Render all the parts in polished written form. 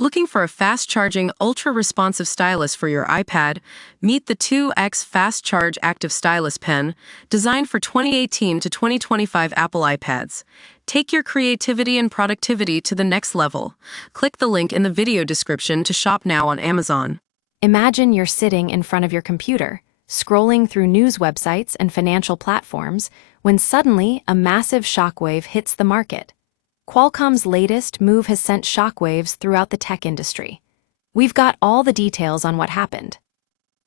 Looking for a fast-charging, ultra-responsive stylus for your iPad? Meet the 2X Fast Charge Active Stylus Pen, designed for 2018 to 2025 Apple iPads. Take your creativity and productivity to the next level. Click the link in the video description to shop now on Amazon. Imagine you're sitting in front of your computer, scrolling through news websites and financial platforms, when suddenly a massive shockwave hits the market. Qualcomm's latest move has sent shockwaves throughout the tech industry. We've got all the details on what happened.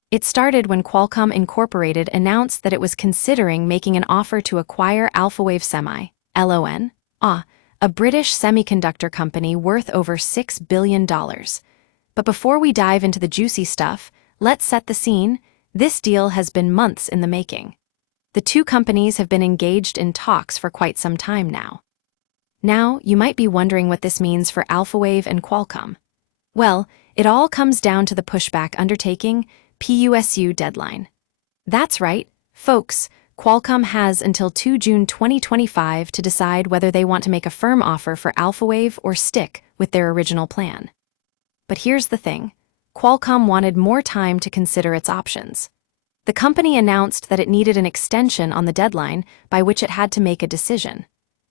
It started when Qualcomm Incorporated announced that it was considering making an offer to acquire Alphawave Semi, LON, a British semiconductor company worth over $6 billion. But before we dive into the juicy stuff, let's set the scene. This deal has been months in the making. The two companies have been engaged in talks for quite some time now. Now, you might be wondering what this means for Alphawave and Qualcomm. Well, it all comes down to the pushback undertaking, PUSU deadline. That's right, folks, Qualcomm has until 2 June 2025 to decide whether they want to make a firm offer for Alphawave or stick with their original plan. But here's the thing, Qualcomm wanted more time to consider its options. The company announced that it needed an extension on the deadline by which it had to make a decision.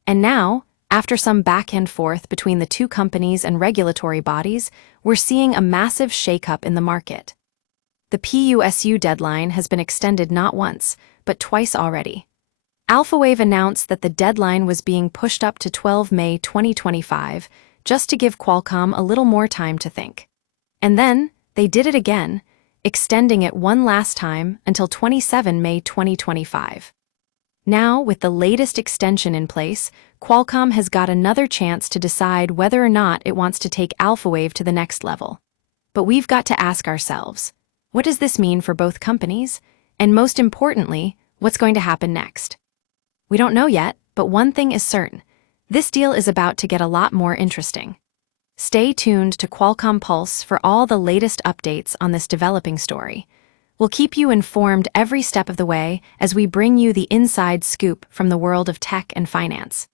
And now, after some back and forth between the two companies and regulatory bodies, we're seeing a massive shakeup in the market. The PUSU deadline has been extended not once, but twice already. Alphawave announced that the deadline was being pushed up to 12 May 2025, just to give Qualcomm a little more time to think. And then, they did it again, extending it one last time until 27 May 2025. Now, with the latest extension in place, Qualcomm has got another chance to decide whether or not it wants to take Alphawave to the next level. But we've got to ask ourselves, what does this mean for both companies? And most importantly, what's going to happen next? We don't know yet, but one thing is certain. This deal is about to get a lot more interesting. Stay tuned to Qualcomm Pulse for all the latest updates on this developing story. We'll keep you informed every step of the way as we bring you the inside scoop from the world of tech and finance.